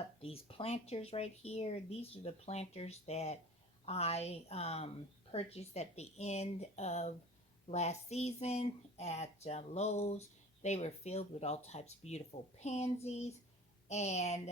up these planters right here. These are the planters that I purchased at the end of last season at Lowe's. They were filled with all types of beautiful pansies, and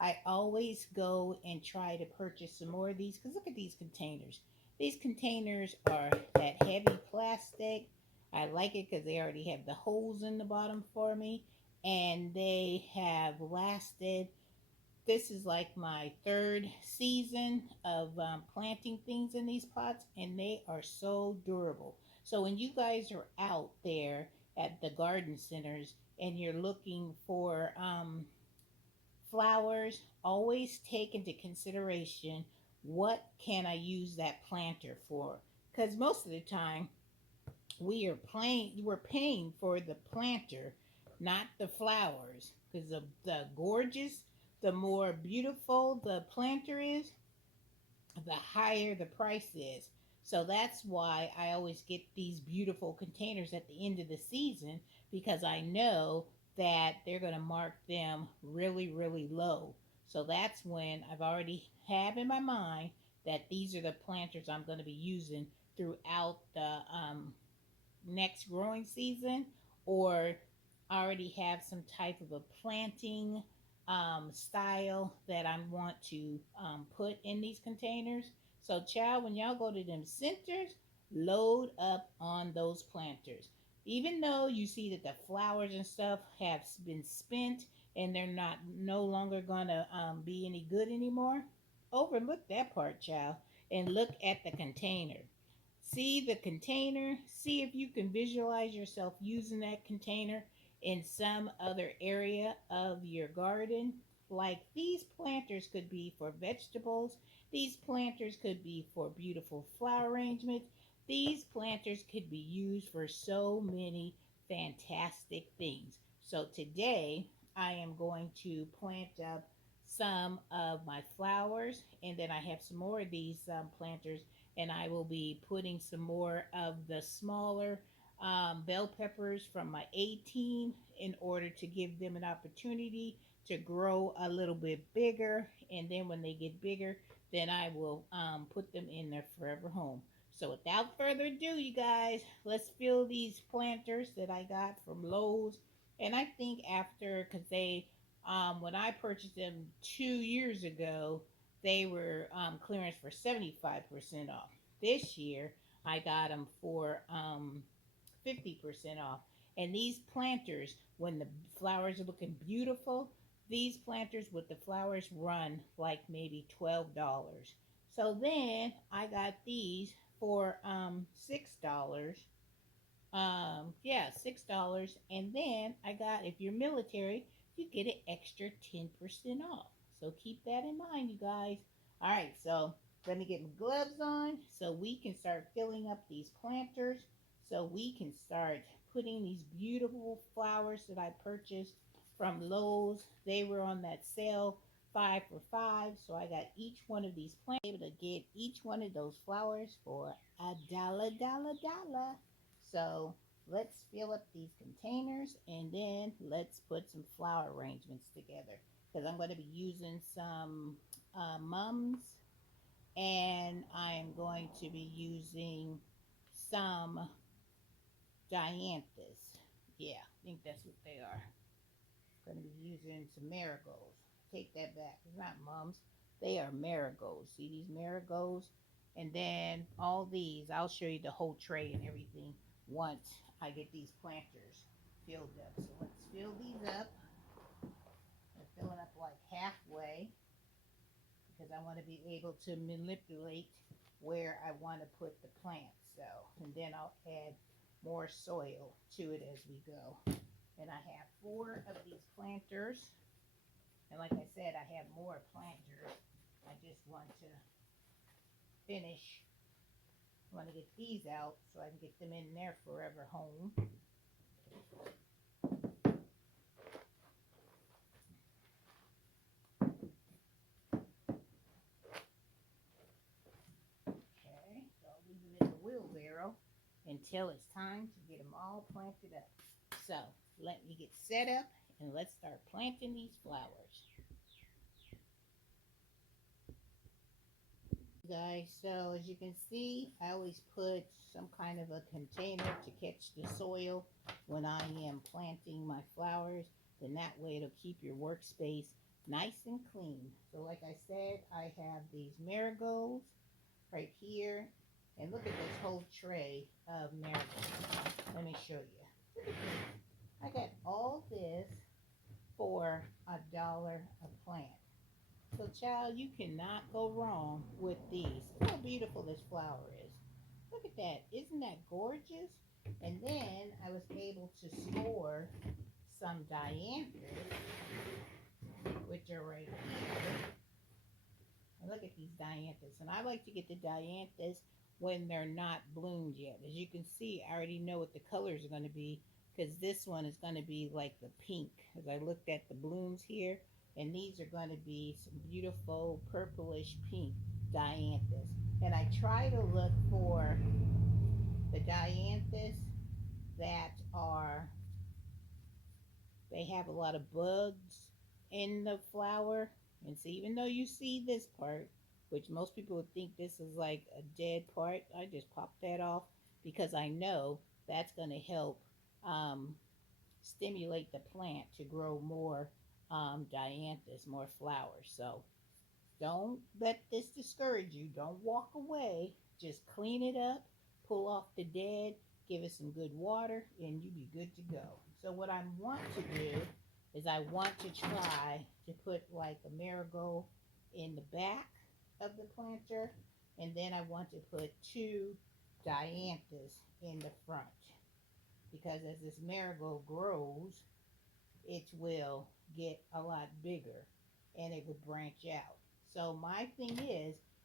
I always go and try to purchase some more of these because look at these containers. These containers are that heavy plastic. I like it because they already have the holes in the bottom for me, and they have lasted. This is like my third season of planting things in these pots, and they are so durable. So when you guys are out there at the garden centers and you're looking for flowers, always take into consideration what can I use that planter for? Because most of the time we're paying for the planter, not the flowers. Because the gorgeous, the more beautiful the planter is, the higher the price is. So that's why I always get these beautiful containers at the end of the season because I know that they're going to mark them really, really low. So that's when I've already have in my mind that these are the planters I'm going to be using throughout the next growing season, or already have some type of a planting style that I want to put in these containers. So, child, when y'all go to them centers, load up on those planters. Even though you see that the flowers and stuff have been spent and they're not no longer gonna be any good anymore, overlook that part, child, and look at the container. See the container, see if you can visualize yourself using that container in some other area of your garden. Like these planters could be for vegetables, these planters could be for beautiful flower arrangements, these planters could be used for so many fantastic things. So today I am going to plant up some of my flowers, and then I have some more of these planters, and I will be putting some more of the smaller bell peppers from my A team in order to give them an opportunity to grow a little bit bigger. And then when they get bigger, then I will put them in their forever home. So without further ado, you guys, let's fill these planters that I got from Lowe's. And I think after, because when I purchased them 2 years ago, they were clearance for 75% off. This year, I got them for 50% off. And these planters, when the flowers are looking beautiful, these planters with the flowers run like maybe $12. So then I got these for $6. Yeah, $6. And then I got, if you're military, you get an extra 10% off. So keep that in mind, you guys. All right, so let me get my gloves on so we can start filling up these planters, so we can start putting these beautiful flowers that I purchased from Lowe's. They were on that sale 5 for $5. So I got each one of these plants, able to get each one of those flowers for $1. So let's fill up these containers and then let's put some flower arrangements together because I'm going to be using some mums, and I'm going to be using some dianthus. Yeah, I think that's what they are. Going to be using some marigolds. Take that back. It's not mums. They are marigolds. See these marigolds? And then all these, I'll show you the whole tray and everything once I get these planters filled up. So let's fill these up. I'm filling up like halfway because I want to be able to manipulate where I want to put the plants. So, and then I'll add more soil to it as we go. And I have 4 of these planters. And like I said, I have more planters. I just want to finish. I want to get these out so I can get them in their forever home. Okay, so I'll leave them in the wheelbarrow until it's time to get them all planted up. So let me get set up and let's start planting these flowers. Guys, so as you can see, I always put some kind of a container to catch the soil when I am planting my flowers. Then that way it'll keep your workspace nice and clean. So like I said, I have these marigolds right here. And look at this whole tray of marigolds. Let me show you. I got all this for $1 a plant. So, child, you cannot go wrong with these. Look how beautiful this flower is. Look at that. Isn't that gorgeous? And then I was able to store some dianthus, which are right here. And look at these dianthus. And I like to get the dianthus when they're not bloomed yet. As you can see, I already know what the colors are going to be because this one is going to be like the pink. As I looked at the blooms here, and these are going to be some beautiful purplish pink dianthus. And I try to look for the dianthus that are, they have a lot of bugs in the flower. And see, even though you see this part, which most people would think this is like a dead part, I just popped that off because I know that's going to help stimulate the plant to grow more dianthus, more flowers. So don't let this discourage you. Don't walk away. Just clean it up, pull off the dead, give it some good water, and you be good to go. So what I want to do is I want to try to put like a marigold in the back of the planter, and then I want to put 2 dianthus in the front, because as this marigold grows, it will get a lot bigger and it will branch out. So my thing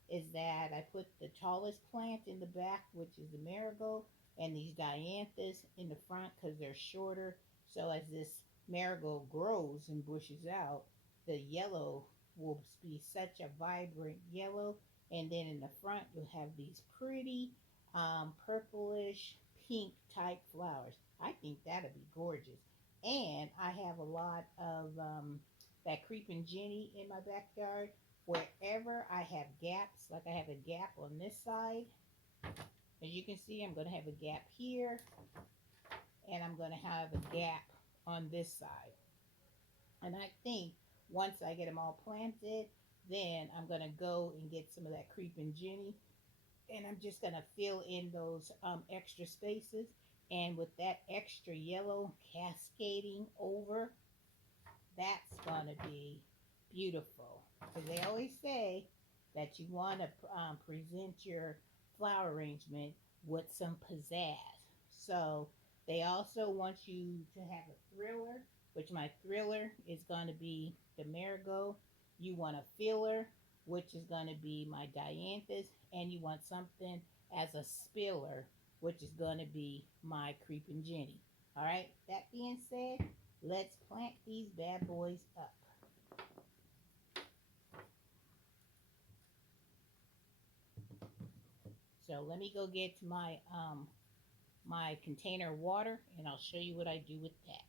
is that I put the tallest plant in the back, which is the marigold, and these dianthus in the front because they're shorter. So as this marigold grows and bushes out, the yellow will be such a vibrant yellow, and then in the front you'll have these pretty purplish pink type flowers. I think that'll be gorgeous. And I have a lot of that creeping Jenny in my backyard. Wherever I have gaps, like I have a gap on this side, as you can see, I'm going to have a gap here, and I'm going to have a gap on this side. And I think once I get them all planted, then I'm going to go and get some of that creeping Jenny, and I'm just going to fill in those extra spaces. And with that extra yellow cascading over, that's going to be beautiful. Because they always say that you want to present your flower arrangement with some pizzazz. So they also want you to have a thriller, which my thriller is going to be the marigold. You want a filler, which is going to be my dianthus, and you want something as a spiller, which is going to be my creeping Jenny. All right, that being said, let's plant these bad boys up. So let me go get my container of water, and I'll show you what I do with that.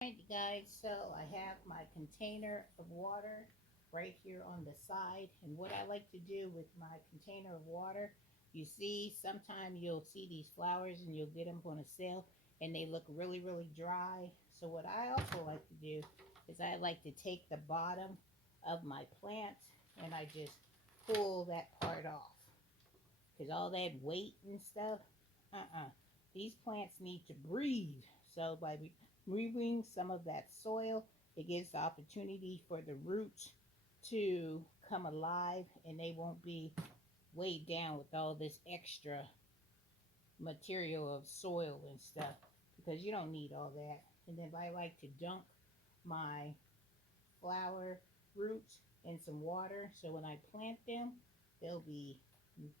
All right, guys, so I have my container of water right here on the side. And what I like to do with my container of water, you see, sometimes you'll see these flowers and you'll get them on a sale and they look really, really dry. So what I also like to do is I like to take the bottom of my plant and I just pull that part off. Because all that weight and stuff, these plants need to breathe. So by removing some of that soil, it gives the opportunity for the roots to come alive and they won't be weighed down with all this extra material of soil and stuff, because you don't need all that. And then I like to dunk my flower roots in some water, so when I plant them, they'll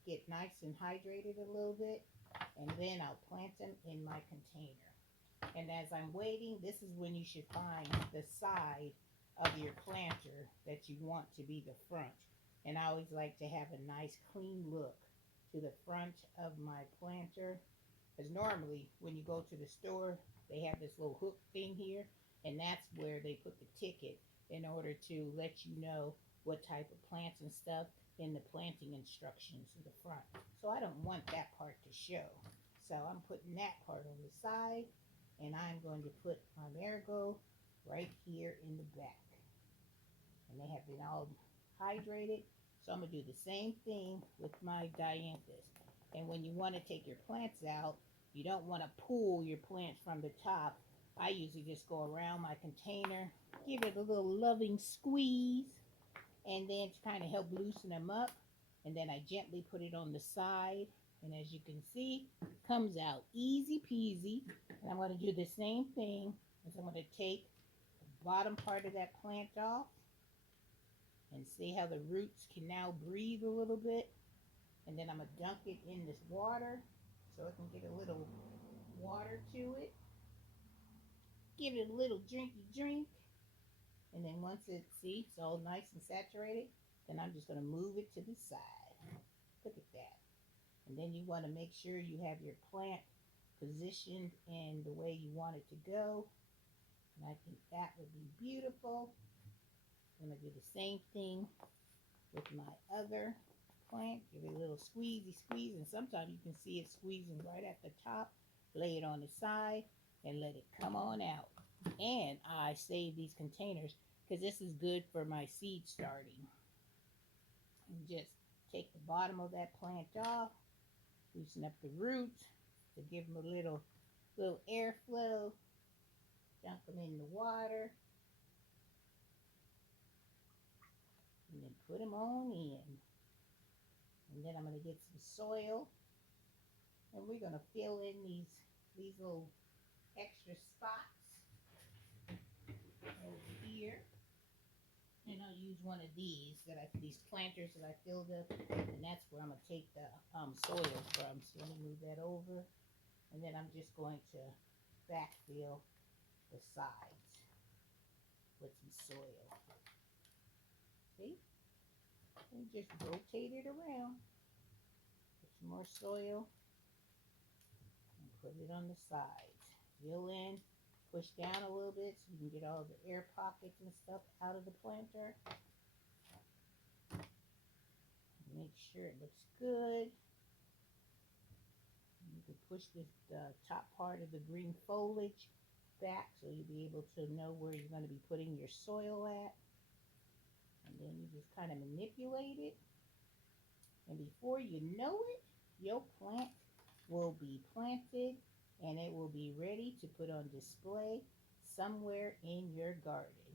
get nice and hydrated a little bit, and then I'll plant them in my container. And as I'm waiting, this is when you should find the side of your planter that you want to be the front. And I always like to have a nice clean look to the front of my planter, because normally when you go to the store, they have this little hook thing here, and that's where they put the ticket in order to let you know what type of plants and stuff in the planting instructions in the front. So I don't want that part to show. So I'm putting that part on the side, and I'm going to put my marigold right here in the back. And they have been all hydrated. So I'm going to do the same thing with my dianthus. And when you want to take your plants out, you don't want to pull your plants from the top. I usually just go around my container, give it a little loving squeeze, and then to kind of help loosen them up. And then I gently put it on the side. And as you can see, comes out easy peasy. And I'm going to do the same thing as I'm going to take the bottom part of that plant off. And see how the roots can now breathe a little bit. And then I'm going to dunk it in this water so it can get a little water to it. Give it a little drinky drink. And then once it's all nice and saturated, then I'm just going to move it to the side. Look at that. And then you want to make sure you have your plant positioned in the way you want it to go. And I think that would be beautiful. I'm going to do the same thing with my other plant. Give it a little squeezy squeeze, and sometimes you can see it squeezing right at the top. Lay it on the side and let it come on out. And I save these containers because this is good for my seed starting. And just take the bottom of that plant off, loosen up the roots to give them a little airflow. Dump them in the water. And then put them on in. And then I'm going to get some soil. And we're going to fill in these little extra spots over here. And I'll use one of these planters that I filled up. And that's where I'm going to take the soil from. So let me move that over. And then I'm just going to backfill the sides with some soil. See? And just rotate it around. Put some more soil and put it on the sides. Fill in, push down a little bit so you can get all the air pockets and stuff out of the planter. Make sure it looks good. You can push the top part of the green foliage back so you'll be able to know where you're going to be putting your soil at. And then you just kind of manipulate it. And before you know it, your plant will be planted and it will be ready to put on display somewhere in your garden.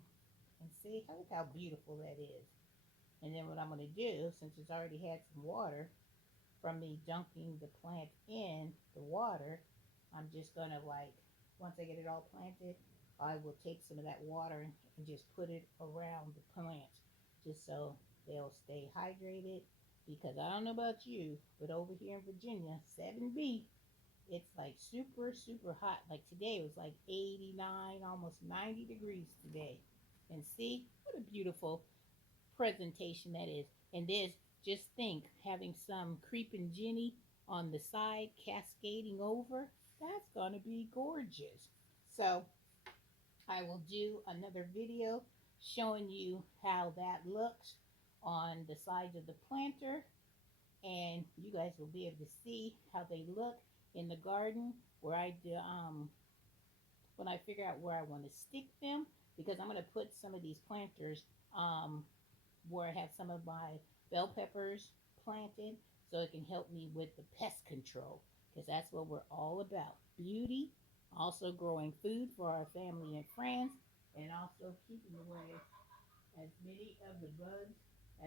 And see, look how beautiful that is. And then what I'm going to do, since it's already had some water from me dunking the plant in the water, I'm just going to once I get it all planted, I will take some of that water and just put it around the plants just so they'll stay hydrated. Because I don't know about you, but over here in Virginia, 7B, it's like super, super hot. Like today, it was like 89, almost 90 degrees today. And see, what a beautiful presentation that is. And there's, just think, having some creeping Jenny on the side cascading over, that's going to be gorgeous. So I will do another video showing you how that looks on the sides of the planter, and you guys will be able to see how they look in the garden where I do when I figure out where I want to stick them, because I'm going to put some of these planters where I have some of my bell peppers planted, so it can help me with the pest control, because that's what we're all about. Beauty, also growing food for our family and friends, and also keeping away as many of the bugs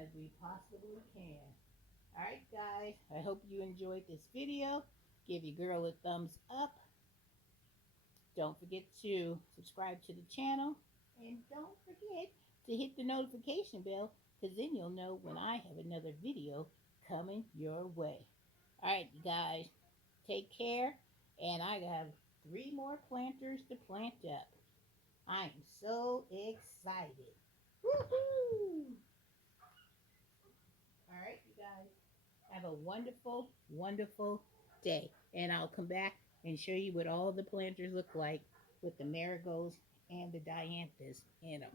as we possibly can. All right, guys, I hope you enjoyed this video. Give your girl a thumbs up. Don't forget to subscribe to the channel, and don't forget to hit the notification bell, because then you'll know when I have another video coming your way. All right, you guys, take care, and I have 3 more planters to plant up. I'm so excited. Woohoo! All right, you guys, have a wonderful, wonderful day, and I'll come back and show you what all the planters look like with the marigolds and the dianthus in them.